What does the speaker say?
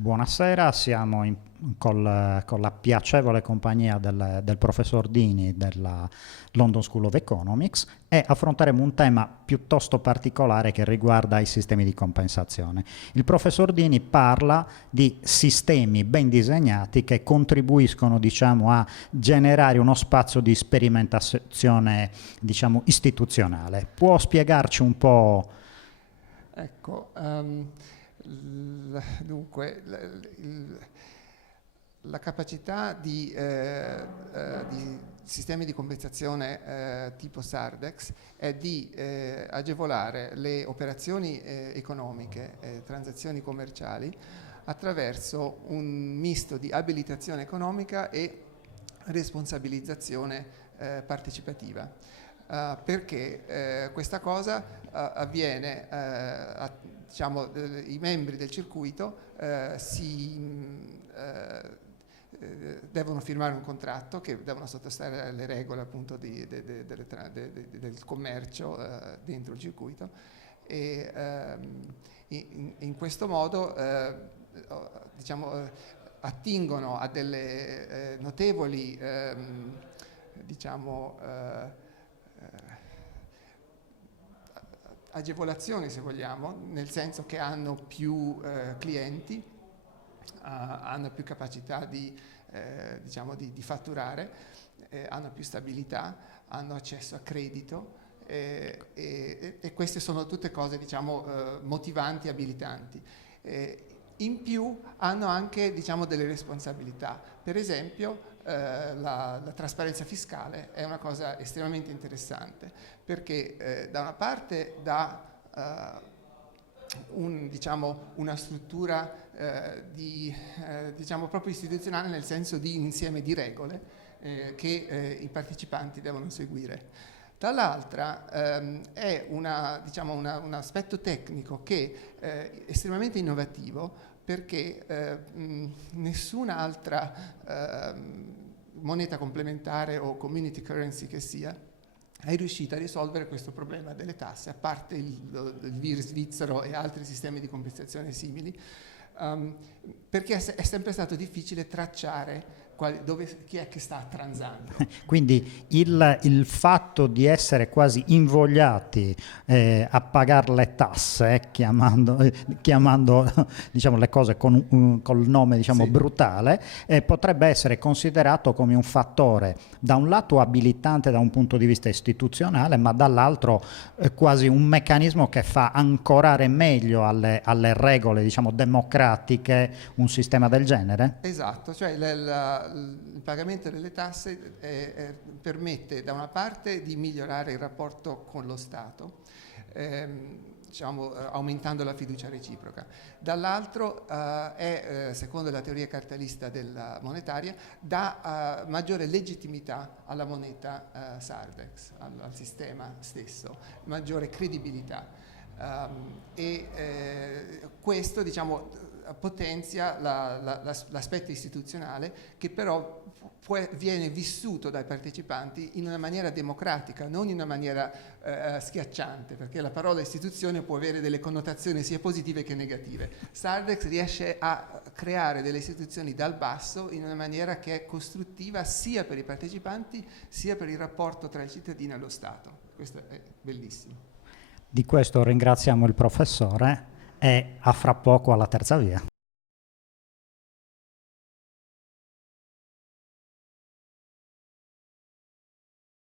Buonasera, siamo con la piacevole compagnia del professor Dini della London School of Economics e affronteremo un tema piuttosto particolare che riguarda i sistemi di compensazione. Il professor Dini parla di sistemi ben disegnati che contribuiscono, diciamo, a generare uno spazio di sperimentazione, diciamo, istituzionale. Può spiegarci un po'? Ecco, dunque, la capacità di sistemi di compensazione tipo Sardex è di agevolare le operazioni economiche, transazioni commerciali, attraverso un misto di abilitazione economica e responsabilizzazione partecipativa. Perché questa cosa avviene, diciamo, i membri del circuito devono firmare un contratto che devono sottostare alle regole appunto del commercio dentro il circuito e in questo modo diciamo, attingono a delle notevoli diciamo, agevolazioni, se vogliamo, nel senso che hanno più clienti, hanno più capacità diciamo di fatturare, hanno più stabilità, hanno accesso a credito e queste sono tutte cose, diciamo, motivanti, abilitanti. In più hanno anche, diciamo, delle responsabilità. Per esempio la trasparenza fiscale è una cosa estremamente interessante perché da una parte dà diciamo, una struttura diciamo proprio istituzionale, nel senso di un insieme di regole che i partecipanti devono seguire. Dall'altra è diciamo un aspetto tecnico che è estremamente innovativo perché nessuna altra moneta complementare o community currency che sia è riuscita a risolvere questo problema delle tasse, a parte il VIR svizzero e altri sistemi di compensazione simili, perché è sempre stato difficile tracciare chi è che sta transando. Quindi il fatto di essere quasi invogliati a pagare le tasse, chiamando diciamo, le cose col nome, diciamo, sì, brutale, potrebbe essere considerato come un fattore da un lato abilitante da un punto di vista istituzionale, ma dall'altro quasi un meccanismo che fa ancorare meglio alle regole, diciamo, democratiche un sistema del genere? Esatto, cioè il pagamento delle tasse permette da una parte di migliorare il rapporto con lo Stato, diciamo, aumentando la fiducia reciproca, dall'altro secondo la teoria cartalista della monetaria, dà maggiore legittimità alla moneta Sardex, al sistema stesso, maggiore credibilità. Questo, diciamo, potenzia l'aspetto istituzionale che però viene vissuto dai partecipanti in una maniera democratica, non in una maniera schiacciante, perché la parola istituzione può avere delle connotazioni sia positive che negative. Sardex riesce a creare delle istituzioni dal basso in una maniera che è costruttiva sia per i partecipanti sia per il rapporto tra il cittadino e lo Stato. Questo è bellissimo. Di questo ringraziamo il professore e a fra poco alla terza via.